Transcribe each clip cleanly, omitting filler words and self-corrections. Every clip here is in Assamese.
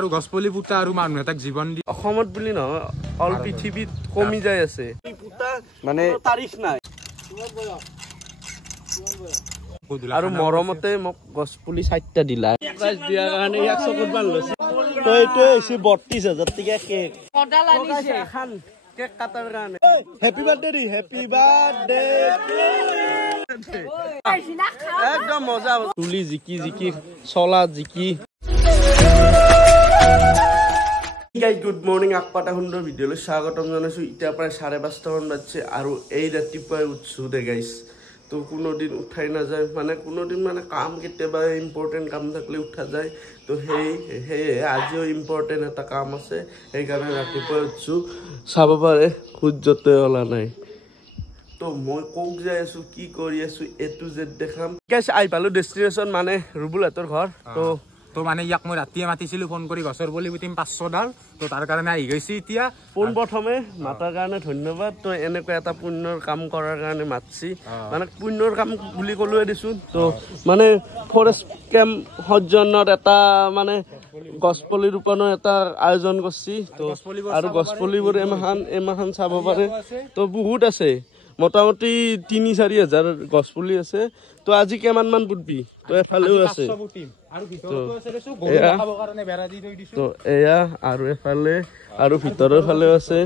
আৰু গছপুলি পুতা আৰু মানুহ এটাক জীৱন দি অসমত বুলি নহয় অল পৃথিৱীত কমি যাই আছে মানে তাৰিখ নাই আৰু মৰমতে মোক গছপুলি 4টা দিলা প্ৰাইজ দিয়াৰ কাৰণে ইয়াক চকুত বান্ধ লৈছে তো এইটো হৈছে 32000 টকা কেক কডাল আনিছে এখন কেক কাটাৰ কাৰণে হেপি বাৰ্থডে হেপি বাৰ্থডে একদম মজা তুলি জিকি চলা জিকি গাইজ গুড মর্নিং আপটা সুন্দর ভিডিও স্বাগতম জানাইছো ইটা প্রায় 5:30 মান বাজছে আর এই ৰাতিপুৱাই উঠছো দে গাইজ তো কোনোদিন উঠাই না যায় মানে কোনোদিন মানে কাম কেতিয়াবা ইম্পর্টেন্ট কাম থাকলে উঠা যায় তো সেই আজিও ইম্পর্টেন্ট এটা কাম আছে সেইকাৰণে ৰাতিপুৱাই উঠছো চাব পাৰে সূৰ্যতে ওলা নাই তো মই কোক যাই আছো কি কৰি আছো এ টু জেড দেখাম গাইজ আই পালো ডেস্টিনেশন মানে ৰুবুলহতৰ ঘৰ তো মানে ইয়াক মই ৰাতিয়ে মাতিছিলো ফোন কৰি গছৰ পুলি পুতিম 500 ডাল তো তাৰ কাৰণে আহি গৈছে এতিয়া পোন প্ৰথমে মাতাৰ কাৰণে ধন্যবাদ তো এনেকুৱা এটা পুণ্যৰ কাম কৰাৰ কাৰণে মাতছি মানে পুণ্যৰ কাম বুলি কলোৱে দিছো তো মানে ফৰেষ্ট কেম্প সজ্জনৰ এটা মানে গছপুলি ৰোপণৰ এটা আয়োজন কৰিছি তো আৰু গছপুলিবোৰ এমাহান চাব পাৰে তো বহুত আছে মোটামুটি 3-4 হাজাৰ গছপুলি আছে তো আজি কিমান মান পুতবি তো এফালেও আছে তো এয়া আৰু এফালে আৰু ভিতৰৰ ফালেও আছে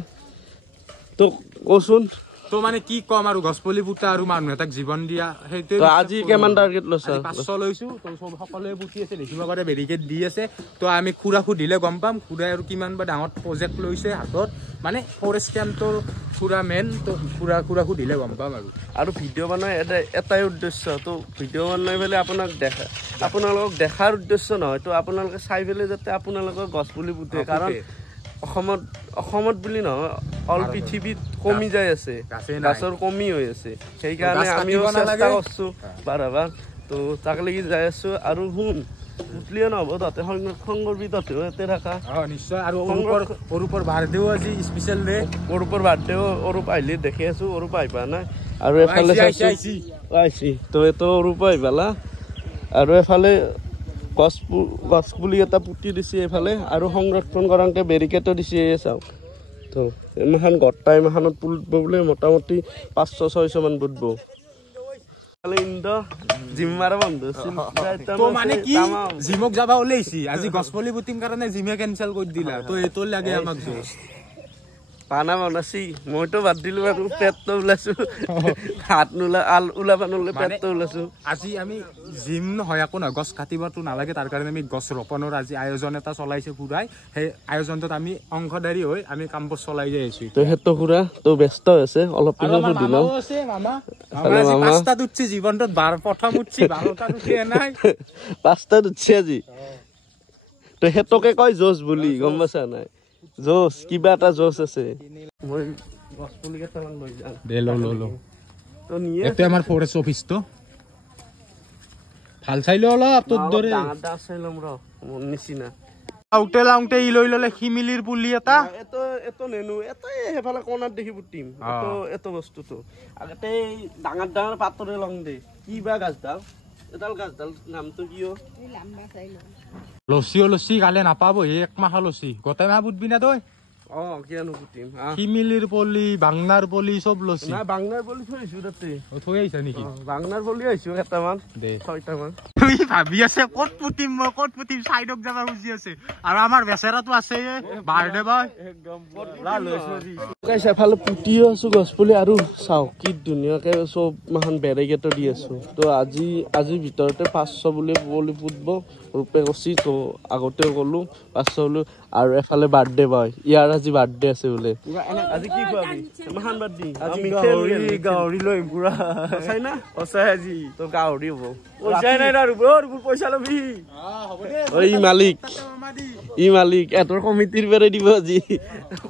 তো কচোন তো মানে কি কম আৰু গছপুলি পুতা আৰু মানুহ এটাক জীৱন দিয়া সেইটো আজি কিমান টাৰ্গেট লৈছা 500 লৈছো তো সব সকলোৱে পুতি আছে দেখিব পাৰে বেৰিকেড দি আছে তো আমি খুৰা সুধিলে গম পাম খুৰা আৰু কিমান বা ডাঙৰ প্ৰজেক্ট লৈছে হাতত মানে ফৰেষ্ট কেম্পৰ খুৰা মেন তো খুৰা সুধিলে গম পাম আৰু ভিডিঅ' বনাই এটাই উদ্দেশ্য তো ভিডিঅ' বনাই পেলাই আপোনালোকক দেখাৰ উদ্দেশ্য নহয় তো আপোনালোকে চাই পেলাই যাতে আপোনালোকৰ গছপুলি পুতে কাৰণ অসমত বুলি নহয় অল পৃথিৱীত কমি যাই আছে গাছৰ কমি হৈ আছে সেইকাৰণে আমিও চেষ্টা কৰিছো বাৰবাৰ তো তাক লাগি যাই আছো আৰু শুন উঠলিয়ে নহব তাতে সংৰক্ষণ কৰবি তাতেও ইয়াতে থাকা নিশ্চয় আৰু অৰূপৰ বাৰ্থডেও আজি স্পেচিয়েল ডে অৰূপৰ বাৰ্থডেও অৰূপ আহিলে দেখি আছো অৰূপ আহি পোৱা নাই আৰু এফালে আহিছি তো এইটো অৰূপ আহি পালা আৰু এফালে গছপুলি এটা পুতি দিছে এইফালে আৰু সংৰক্ষণ কৰাকে বেৰিকেডো দিছে চাওক তো এমাহান গটা এমাহানত পুতব বোলে মোটামুটি 500-600 মান পুতব জিমক যাবা ওলাইছি আজি গছপুলি পুতিম কাৰণে জিমে কেনচেল কৰি দিলা তো এইটো লাগে আমাক জোচ পানা বনাছি মইতো বাদ দিলো আৰু পেটটো ওলাইছো হাত ওলাবা নলে পেটটো ওলাইছো আজি আমি জিম নহয় একো নহয় গছ কাটিবতো নালাগে তাৰ কাৰণে আমি গছ ৰোপণৰ আজি আয়োজন এটা চলাইছে খুৰাই সেই আয়োজনটোত আমি অংশদাৰী হৈ আমি কামবোৰ চলাই যাই আছো তো হেতো খুৰা তো ব্যস্ত আছে অলপ পিছত সুধিলো মামা 5টাত উঠছি জীৱনটোত প্ৰথম উঠছি 12টাত উঠি নাই 5টাত উঠছি আজি তো হেতকে কয় জোচ বুলি গম পাছা নাই জোচ কিবা এটা জোচ আছে মই গছপুলি কেইটামান লৈ যাম দে লো তো নিয়ে এতে আমাৰ ফৰেষ্ট অফিস তো ভাল চাইলো অলপ তোৰ দৰে ডাঙৰ চাইলম ৰ মন নিচিনা লাউতে ই লৈ ললে হিমিলিৰ পুলি এটা এটো নেনু এটো হেফালে কোণাত দেখি পুতিম এটো বস্তুটো আগতে ডাঙৰ পাতৰে লং দে কিবা গাছডাল এডাল গাছডাল নামটো কিও লছি গালে নাপাব এক মাহ লছি গোটাই মাহ বুটবি না তই কিয়ানো পুতিম হিমিলিৰ পলি বাংনাৰ পলি সব লছি না বাংনাৰ পলি থৈছো তাতে থৈ আহিছা নেকি বাংনাৰ পলি আহিছো এটামান দে 6টা মান তুই ভাবি আছে ক'ত পুতিম সাইডক যাবা খুজি আছে আৰু আমাৰ বেচেৰাটো আছে বাৰ্থডে বয় একদম লা লৈছো আজি গাইছ এফালে পুতিও আছো গছপুলি আৰু চাও কি ধুনীয়াকে সব মাহান বেৰিকেড দি আছো তো আজি ভিতৰতে 500 বুলি পুতব ৰূপে কছি তো আগতেও কলো 500 বুলি আৰু এফালে বাৰ্থডে বয় ইয়াৰ আজি বাৰ্থডে আছে বোলে আজি কি খুৱাবি মাহান বাৰ্থডে আমি গাহৰি লৈ পুৰা সঁচাই না সঁচাই আজি তো গাহৰি হ'ব পইচা নাই আৰু পইচা লবি হ'ব দে ই মালিক এতৰ কমিটিৰ বেৰে দিব আজি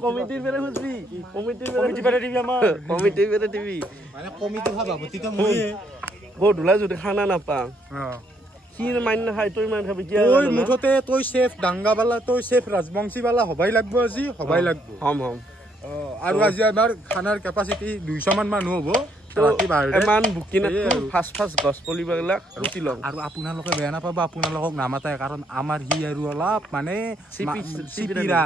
কমিটিৰ বেৰে খুজবি কমিটিৰ বেৰে দিবি আমাৰ কমিটিৰ বেৰে দিবি মানে কমিটি সভাপতি তো মই বহুত ধুলা যদি খানা নাপাম কি মান খাই তই মান খাবি কি ওই মুঠতে তই শেফ ডাঙ্গাবালা তই শেফ রাজবংশীবালা হবাই লাগবো আজি হবাই লাগবো হম আৰু আজি আমাৰ খানাৰ কেপাসিটি 200 মান মানুহ হ'ব ইমান বুকি নাথাকো ফাৰ্ষ্ট গছ পুলিবিলাক পুতি লওঁ আৰু আপোনালোকে বেয়া নাপাব আপোনালোকক নামাতাই কাৰণ আমাৰ সি আৰু অলপ মানে চিপিৰা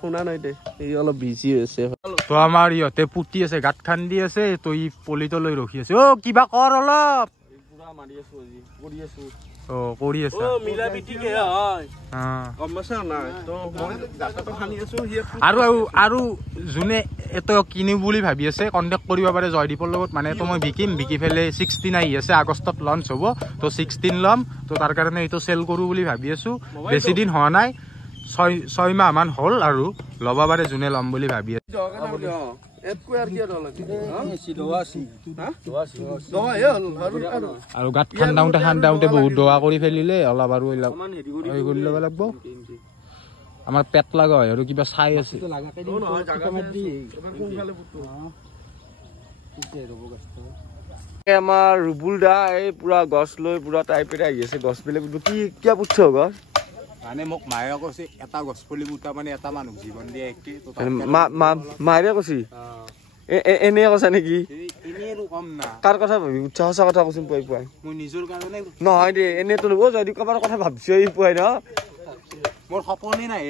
শুনা নাই দে এই অলপ বিজি হৈছে তো আমাৰ ইহঁতে পুতি আছে গাঁত খান্দি আছে তো ই পলিটো লৈ ৰখি আছে অ' কিবা কৰ অলপ পুৰা মাৰি আছো আজি কৰি আছো কৰি আছে মিলা পিটিকে হয় গম পাইছা নাই তো মই গাঁতটো খান্দি আছো আৰু যোনে এটো কিনিম বুলি ভাবি আছে কণ্টেক্ট কৰিব পাৰে জয়দীপৰ লগত মানে তো মই বিকি ফেলে 16 আহি আছে আগষ্টত লঞ্চ হ'ব তো 16 ল'ম তো তাৰ কাৰণে এইটো চেল কৰো বুলি ভাবি আছো বেছি দিন হোৱা নাই 6 মাহ মান হ'ল আৰু ল'ব পাৰে যোনে ল'ম বুলি ভাবি আছে আৰু গাঁত খান্দাওঁতে বহুত দৱা কৰি ফেলিলে অলপ আৰু কৰি ল'ব লাগিব আমাৰ পেট লগা হয় আৰু কিবা চাই আছে আমাৰ ৰুবুল দা এই পুৰা গছ লৈ পুৰা টাইপেৰে আহি আছে গছবিলাক কি কিয় পুতছ গছ মানে মোক মায়ে কৈছে এটা গছ পুলি পুতা মানে এটা মানুহ জীৱন দিয়ে মায়ে কৈছি এনে কৈছা নেকি কম না কাৰ কথা ভাবি উৎসাহ সঁচা কথা কৈছোন পুৱাই পুৱাই মই নিজৰ কাৰণে নহয় দে এনেতো যদি কাৰোবাৰ কথা ভাবছি পুৱাই ন মোৰ সপনে নাই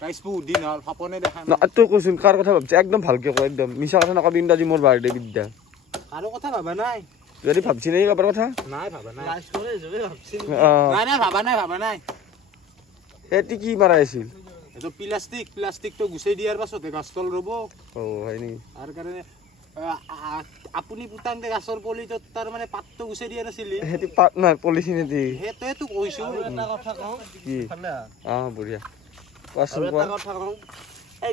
গাইছ বহুত দিন হ'ল সপনে দেখা নাই তই কৈছোন কাৰ কথা ভাবছি একদম ভালকে কয় একদম মিছা কথা নকবি ইংৰাজী মোৰ বাৰ্থডে বিদ্যা কাৰো কথা ভাবা নাই যদি ভাবছি নাই কাৰোবাৰ কথা নাই ভাবা নাই ভাবা নাই এটি কি মাৰা আছিল এটো প্লাষ্টিক তো গুছাই দিয়াৰ পাছতে গছতল ৰব হয় নি আৰু কাৰণে আপুনি পুতাংতে গাছৰ পলিটো তাৰ মানে পাতটো গুছাই দিয়া নাছিল হেতি পাত নাই পলিথিনে দি হেতেটো কৈছো এটা কথা কওঁ কি বঢ়িয়া কোৱাচোন কোৱা এটা কথা কওঁ এই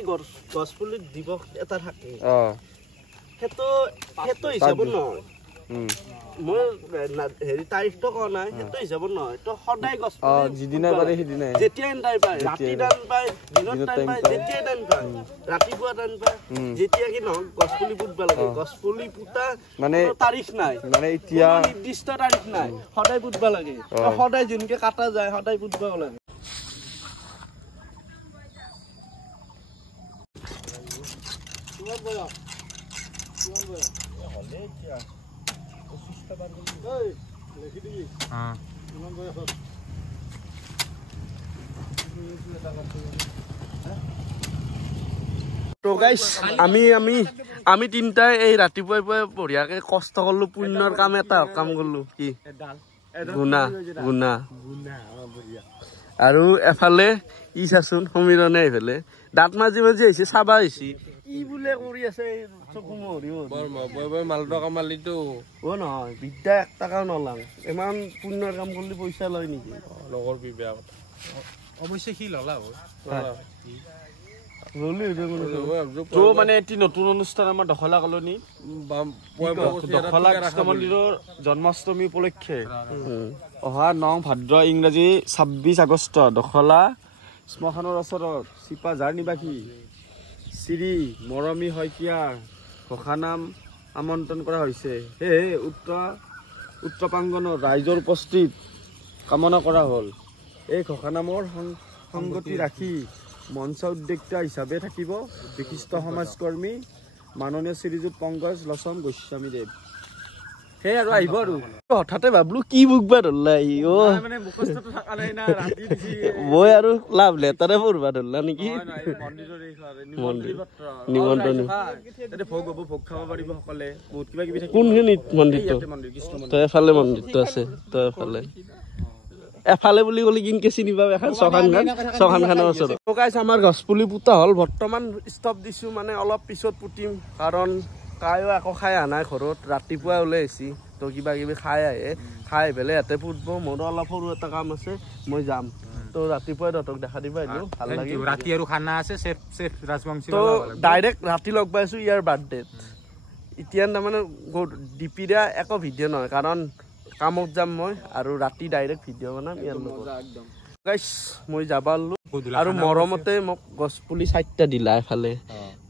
গছ পুলি দিৱস এটা থাকে হেতো হিচাপত নহয় মই হেৰি তাৰিখটো কোৱা নাই সেইটো হিচাপত নহয় তো সদায় গছ যিদিনাই পাৰে সেইদিনাই যেতিয়াই টাইম পায় ৰাতি টাইম পায় দিনত টাইম পায় যেতিয়াই টাইম পায় ৰাতিপুৱা টাইম পায় যেতিয়া কি নহয় গছ পুলি পুতবা লাগে গছ পুলি পুতা মানে তাৰিখ নাই মানে এতিয়া নিৰ্দিষ্ট তাৰিখ নাই সদায় পুতবা লাগে সদায় যোনকে কাটা যায় সদায় পুতবা লাগে তো গাইস আমি তিনটাই এই ৰাতিপুৱাই পুৱাই বঢ়িয়াকে কষ্ট কৰলো পুণ্যৰ কাম এটা কাম কৰলো কি গুণা আৰু এফালে ই চাচোন সমীৰণে এইফালে দাঁত মাজি আহিছে চাবা আহিছে কি বোলে কৰি আছে চকু মহৰি মালটো কামালিতো নহয় বিদ্যা 1 টাকাও নলাং ইমান পুণ্যৰ কাম কৰিলে পইচা লয় নেকি লগৰ বিবেয়া অৱশ্যে সি ললা তো মানে এটি নতুন অনুষ্ঠান আমাৰ দখলা কলনী দখলা কৃষ্ণ মন্দিৰৰ জন্মাষ্টমী উপলক্ষে অহা 9 ভাদ্ৰ ইংৰাজী 26 আগষ্ট দখলা শ্মশানৰ ওচৰত চিপাঝাৰ নিবাসী শ্ৰী মৰমী শইকীয়া ঘোষানাম আমন্ত্ৰণ কৰা হৈছে সেয়ে উত্তৰ প্ৰাংগণৰ ৰাইজৰ উপস্থিত কামনা কৰা হ'ল এই ঘোষানামৰ সংগতি ৰাখি মঞ্চ উদ্যোক্তা হিচাপে থাকিব বিশিষ্ট সমাজকৰ্মী মাননীয় শ্ৰীযুত পংকজ লচন গোস্বামীদেৱ সেই আৰু আহিব আৰু হঠাতে ভাবলো কি বুকবা ধৰলা মই আৰু লাভ লেটাৰে পঢ়বা ধৰলা নেকি ভোগ খাব পাৰিব সকলে বহুত কিবা কিবি কোনখিনিত মন্দিৰটো তই এফালে মন্দিৰটো আছে তই এফালে বুলি ক'লে কিনকে চিনি পাব এখন চখান খানৰ ওচৰত আমাৰ গছ পুলি পুতা হ'ল বৰ্তমান ষ্টপ দিছো মানে অলপ পিছত পুতিম কাৰণ কায়ো একো খাই অহা নাই ঘৰত ৰাতিপুৱা ওলাই আহিছি তো কিবা কিবি খাই পেলাই ইয়াতে পুতব মোৰো অলপ সৰু এটা কাম আছে মই যাম তো ৰাতিপুৱাই তহঁতক দেখা দিবা আহিলো ভাল লাগিল ৰাতি আৰু খানা আছে চেফ ৰাজবংশী তো ডাইৰেক্ট ৰাতি লগ পাইছো ইয়াৰ বাৰ্থডেত এতিয়া তাৰমানে ডিপি দিয়া একো ভিডিঅ' নহয় কাৰণ কামত যাম মই আৰু ৰাতি ডাইৰেক্ট ভিডিঅ' বনাম ইয়াৰ লগত গাইছ মই যাবা আৰু মৰমতে মোক গছ পুলি 4টা দিলা এফালে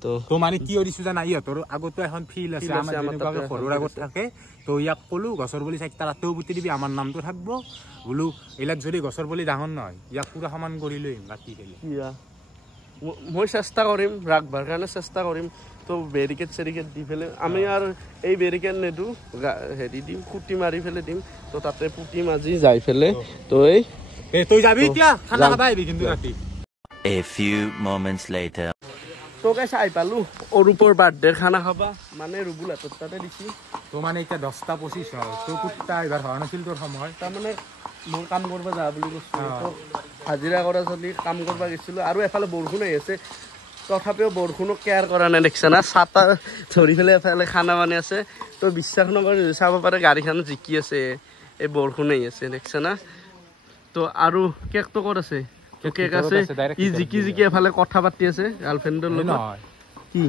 তো মানে কিয় দিছো জানা ইহঁতৰ আগতো এখন ফিল্ড আছে আমাৰ যেনেকুৱাকে ঘৰৰ আগত থাকে তো ইয়াক ক'লো গছৰ পুলি 4টা ৰাতিও পুতি দিবি আমাৰ নামটো থাকব বোলো এইবিলাক যদি গছৰ পুলি ডাঙৰ নহয় ইয়াক পুৰা সমান কৰি লৈ কাটি ফেলে মই চেষ্টা কৰিম ৰাখবাৰ কাৰণে চেষ্টা কৰিম তো বেৰিকেড চেৰিকেড দি পেলাই আমি আৰু এই বেৰিকেড নিদিওঁ হেৰি দিম খুটি মাৰি পেলাই দিম তো তাতে পুতি মাজি যাই পেলাই তো এই তই যাবি এতিয়া খানা খাবা আহিবি কিন্তু ৰাতি A few moments later. তো গাইছ আহি পালোঁ অৰূপৰ বাৰ্থডেৰ খানা খাবা মানে ৰুবুল হাতত তাতে দিছি তো মানে এতিয়া 10:25 হ'ল তোৰ কুত্তা এইবাৰ হোৱা নাছিল তোৰ সময় তাৰমানে মই কাম কৰিব যা বুলি কৈছোঁ হাজিৰা কৰা চলি কাম কৰিব গৈছিলোঁ আৰু এফালে বৰষুণ আহি আছে তথাপিও বৰষুণক কেয়াৰ কৰা নাই দেখিছা না ছাতা ধৰি পেলাই এফালে খানা বানি আছে তো বিশ্বাস নকৰি চাব পাৰে গাড়ীখন জিকি আছে এই বৰষুণ আহি আছে দেখিছা না তো আৰু কেকটো ক'ত আছে কেক আছে ই জিকি জিকি এফালে কথা পাতি আছে গাৰ্লফ্ৰেণ্ডৰ লগত কি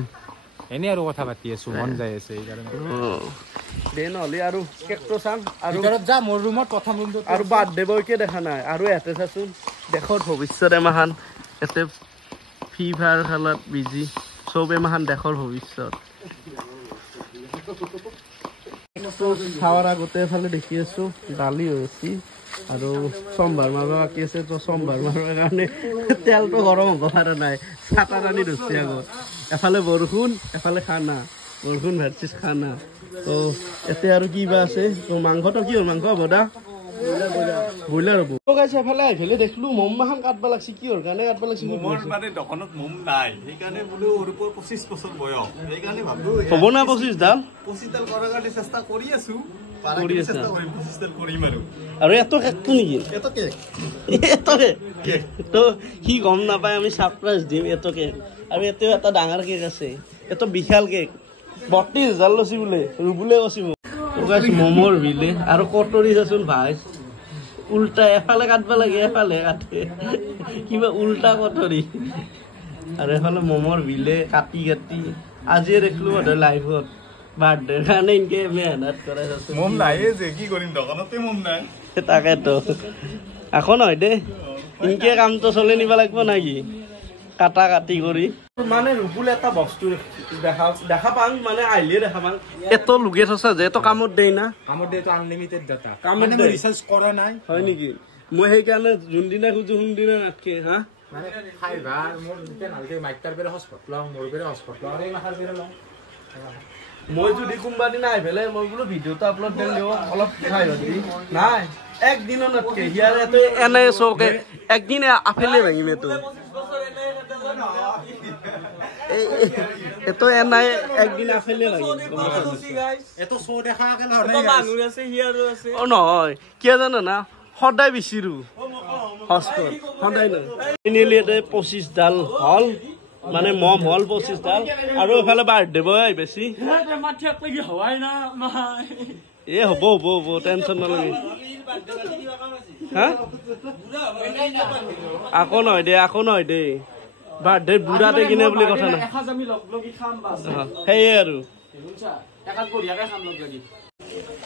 এনে আৰু কথা পাতি আছো মন যায় আছে এইকাৰণে দে নহ'লে আৰু কেকটো চাম আৰু ভিতৰত যা মোৰ ৰুমত প্ৰথম ৰুমটো আৰু বাৰ্থডে বয়কে দেখা নাই আৰু ইয়াতে চাচোন দেশৰ ভৱিষ্যত এমাহান ইয়াতে ফ্ৰী ফায়াৰ খেলত বিজি চব এমাহান দেশৰ ভৱিষ্যত চাৱাৰ আগতে এফালে দেখি আছো দালি হৈছে আৰু সোমবাৰ মাৰিব বাকী আছে তো সোমবাৰ মাৰিবৰ কাৰণে তেলটো গৰম হ'ব পৰা নাই চাটা টানি ধৰিছে আগত এফালে বৰষুণ এফালে খানা বৰষুণ ভাৰ্চিছ খানা তো এতিয়া আৰু কিবা আছে তো মাংসটো কি হ'ল মাংস হ'ব দা ব্ৰইলাৰ হ'ব তো গাইছে এফালে আহিলে দেখিলোঁ মম মাখান কাটবা লাগছি কি হ'ল কাৰণে কাটবা লাগছি মোৰ মানে দোকানত মম নাই সেইকাৰণে বোলো ওপৰ 25 বছৰ বয়স সেইকাৰণে ভাবলো হ'ব না 25 দাম 25 দাল কৰাৰ কাৰণে চেষ্টা কৰি আছো কৰি আছা চেষ্টা কৰিম 25 দাল কৰিম আৰু এত কেকটো নেকি এত কেক তো সি গম নাপায় আমি সাৰপ্ৰাইজ দিম এত কেক আৰু এতেও এটা ডাঙৰ কেক আছে এত বিশাল কেক 32,000 লৈছি বোলে ৰুবুলে কৈছি মমৰ বিলে আৰু কটৰি চাচোন ভাই উল্টা এফালে কাটবা লাগে এফালে কাটে কিবা উল্টা কটৰি আৰু এফালে মমৰ বিলে কাটি কাটি আজিয়ে দেখিলোঁ বোধ লাইভত বাৰ্থডেৰ কাৰণে ইনকে মেহনত কৰা আছে মম নাই যে কি কৰিম দোকানতে মম নাই তাকেতো আকৌ নহয় দে ইনকে কামটো চলাই নিব লাগিব নাকি কাটা কাটি কৰি মানে ৰুবুল এটা বস্তু দেখা পাং মানে আহিলে দেখা পাং এত লুকে থৈছা যে এত কামত দেই না কামত দেটো আনলিমিটেড ডাটা কামত মই ৰিচাৰ্জ কৰা নাই হয় নেকি মই সেইকাৰণে যোনদিনা খুজো সোনদিনা নাথকে হা মানে খাইবা মোৰ যেতে নালকে মাইটাৰ বেৰে হস্পট লওঁ মোৰ বেৰে হস্পট লওঁ আৰু এই মাথাৰ বেৰে লওঁ মই যদি কোনোবা দিনা আহি পেলাই মই বোলো ভিডিঅ'টো আপলোড দিম দিব অলপ খাই দি নাই একদিনো নাথকে হিয়াৰে এনে চৌকে একদিন আফেলে ভাঙিম এইটো এতো এনাই একদিন আফেলে ভাঙিম এটো শো দেখা কেন হয় মানুহ আছে হিয়াৰো আছে অ নহয় কিয় জানো না সদায় বিচিৰো হস্পট সদায় না তিনিলি এতে 25 ডাল হল মানে মম হল 25 ডাল আৰু এফালে বাৰ্থডে বয় বেছি মাঠিয়াক লাগি হৱাই না মাই এ হ'ব হ'ব হ'ব টেনচন নলবি হা আকৌ নহয় দে বাৰ্থডে বুঢ়াতে কিনে বুলি কথা নাই সেয়ে আৰু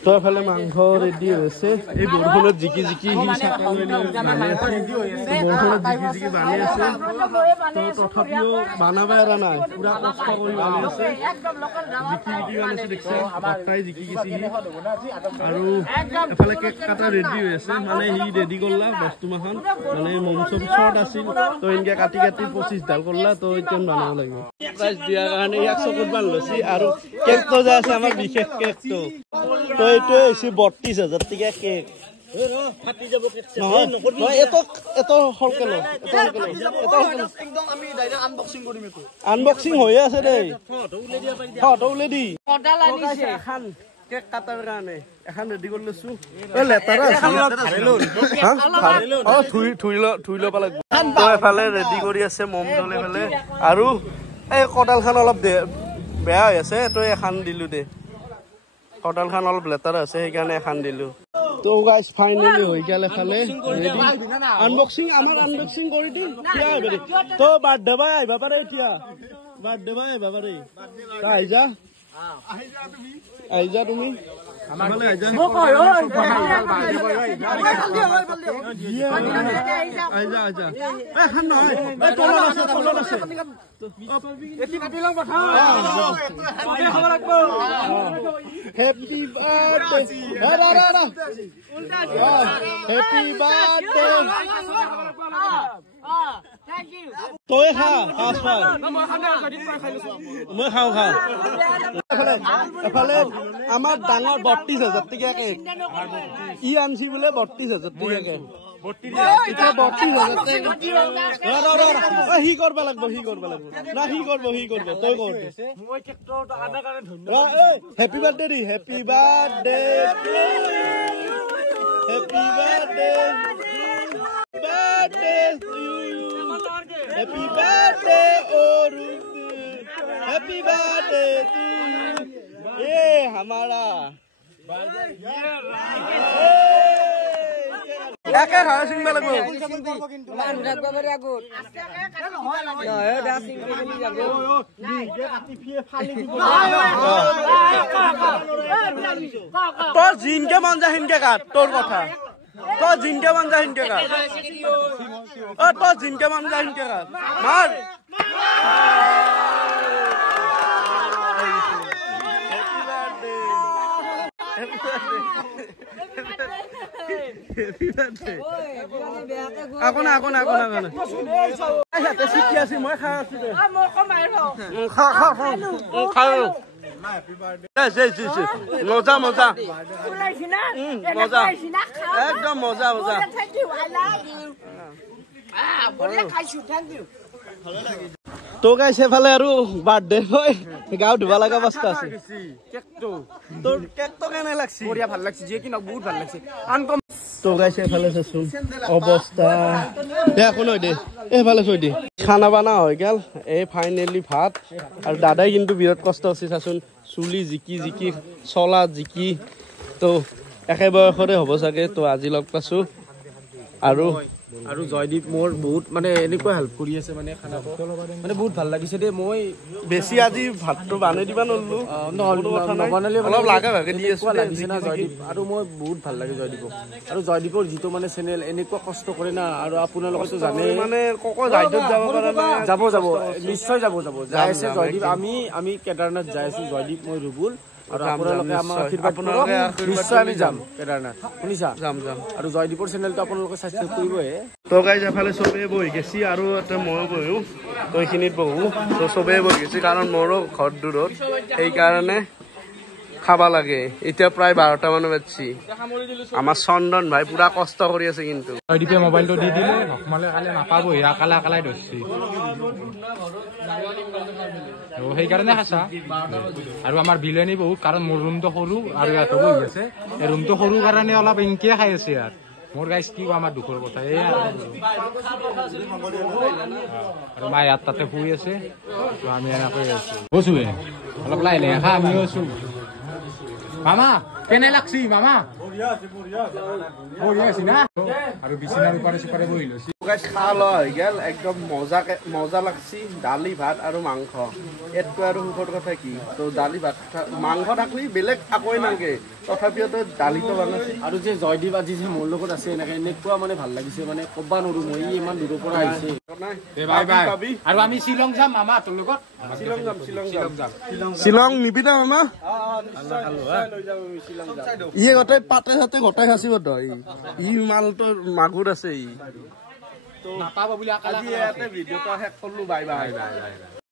তো এফালে মাংস ৰেডি হৈছে এই বৰষুণত জিকি জিকি বানি আছে তথাপিও বানাব এৰা নাই পুৰা কষ্ট কৰি বানি আছে জিকি বানিছে দেখিছে বাপ্পাই জিকি গেছি আৰু এফালে কেক কাটা ৰেডি হৈ আছে মানে সি ৰেডি কৰলা বস্তু মাখন মানে মম চব শৰ্ট আছিল তো এনেকে কাটি 25 ডাল কৰলা তো এতিয়া বানাব লাগিব প্ৰাইজ দিয়াৰ কাৰণে ইয়াক চকত বান্ধ লৈছি আৰু কেকটো যে আছে আমাৰ বিশেষ কেকটো তো এইটো হৈছে 32,000 টকা কেক আনবক্সিং হৈ আছে দেই উলে দি কেক কাটাৰ কাৰণে এখন ৰেডি কৰি লৈছো লেটাৰা ধুই ল'ব লাগিব এফালে ৰেডি কৰি আছে মম জ্বলে পেলাই আৰু এই কঁঠালখন অলপ বেয়া হৈ আছে তই এখন দিলো দে কঁঠালখন অলপ লেটাৰ আছে সেইকাৰণে এখন দিলো তো গাইজ ফাইনেলি হৈ গেল এফালে আনবক্সিং আমাৰ আনবক্সিং কৰি দিম তো বাৰ্থডে বাই আহিবা পাৰে এতিয়া বাৰ্থডে বাই আহিবা পাৰে আহি যা তুমি Happy birthday. তই খা মই খাওঁ এফালে আমাৰ ডাঙৰ 32,000 টকীয়াকে ই আনছি বোলে 32,000 টকীয়াকে সি কৰিব লাগিব না সি কৰিব তই কৰ হেপী বাৰ্থডে দি happy birthday Happy birthday, Orun. Happy birthday to you. Hey, हमारा. क्या क्या खाना सिंह में लगो? मान रखो मेरे आगो. ना ये दा सिंह में नहीं जागो. तो जिनके मंजा हिंके काट तोड़ कथा. तो जिनके मंजा हिंके काट. तो जिनके मंजा हिंके काट. मार. মজা মজা একদম মজা মজা তো গাইছ এফালে আৰু বাৰ্থডে হয় গাঁও ধুবা লগা অৱস্থা আছে তোৰ কেকটো কেনে লাগছি বঢ়িয়া ভাল লাগছি যে কি ন বহুত ভাল লাগছি আনকম তো গাইছ এফালে চাচোন অৱস্থা দে কোন দে এফালে থৈ দে খানা বানা হৈ গেল এই ফাইনেলি ভাত আৰু দাদাই কিন্তু বিৰাট কষ্ট আছে চাচোন চুলি জিকি চলা জিকি তো একে বয়সৰে হ'ব চাগে তো আজি লগ পাইছো আৰু জয়দীপ মোৰ বহুত মানে এনেকুৱা হেল্প কৰি আছে মানে খানাটো মানে বহুত ভাল লাগিছে দে মই বেছি আজি ভাতটো বানাই দিবা নললো নবনালে অলপ লাগা ভাগে দি আছো লাগিছে না জয়দীপ আৰু মই বহুত ভাল লাগে জয়দীপক আৰু জয়দীপৰ যিটো মানে চেনেল এনেকুৱা কষ্ট কৰে না আৰু আপোনালোকেতো জানে মানে কক জাইদত যাব পাৰা না যাব নিশ্চয় যাব যাই আছে জয়দীপ আমি কেদাৰনাথ যাই আছো জয়দীপ মই ৰুবুল আৰু আপোনালোকে আমাৰ আশীৰ্বাদ কৰক নিশ্চয় আমি যাম কেদাৰনাথ শুনিছা যাম আৰু জয়দীপৰ চেনেলটো আপোনালোকে সাবস্ক্ৰাইব কৰিবহে তো গাইজ এফালে চবে বহি গেছি আৰু এটা মই বহো তো এইখিনিত বহো তো চবে বহি গেছি কাৰণ মোৰো ঘৰ দূৰত সেইকাৰণে খাবা লাগে এতিয়া প্ৰায় 12টা মান বাজছি আমাৰ চন্দন ভাই পুৰা কষ্ট কৰি আছে কিন্তু জয়দীপে মোবাইলটো দি দিলে নকমালে কালে নাপাব কালাই ধৰছি সেইকাৰণে খাইছা আৰু আমাৰ বিলেনি বহুত কাৰণ মোৰ ৰুমটো সৰু আৰু ইয়াতো বহি আছে এই ৰুমটো সৰু কাৰণে অলপ এনকে খাই আছে ইয়াত মোৰ গাইছ কি আমাৰ দুখৰ কথা এই আৰু মা ইয়াত তাতে শুই আছে আমি এনেকৈ আছো বসুৱে অলপ লাইলে খা আমিও আছো মামা কেনে লাগছি মামা বঢ়িয়া আছে না আৰু বিছনাৰ ওপৰে সুপাৰে বহি লৈছি খা ল হৈ গেল একদম মজা লাগছি দালি ভাত আৰু মাংস এতকৈ আৰু সুখৰ কথা কি তো দালি ভাত মাংস থাকলি বেলেগ একোৱে নালাগে তথাপিও তো দালিটো বনাইছে আৰু যে জয়দীপ আজি যে মোৰ লগত আছে এনেকুৱা মানে ভাল লাগিছে মানে কবা নৰো মই ইমান দূৰৰ পৰা আহিছে বাই আৰু আমি শ্বিলং যাম মামা তোৰ লগত শ্বিলং নিবি না মামা ইয়ে গোটেই পাতে চাতে গোটেই খাচিব তই ই মালটো মাগুৰ আছে ই নাপাব বুলি আজি ইয়াতে ভিডিঅ'টো শেষ কৰিলো বাই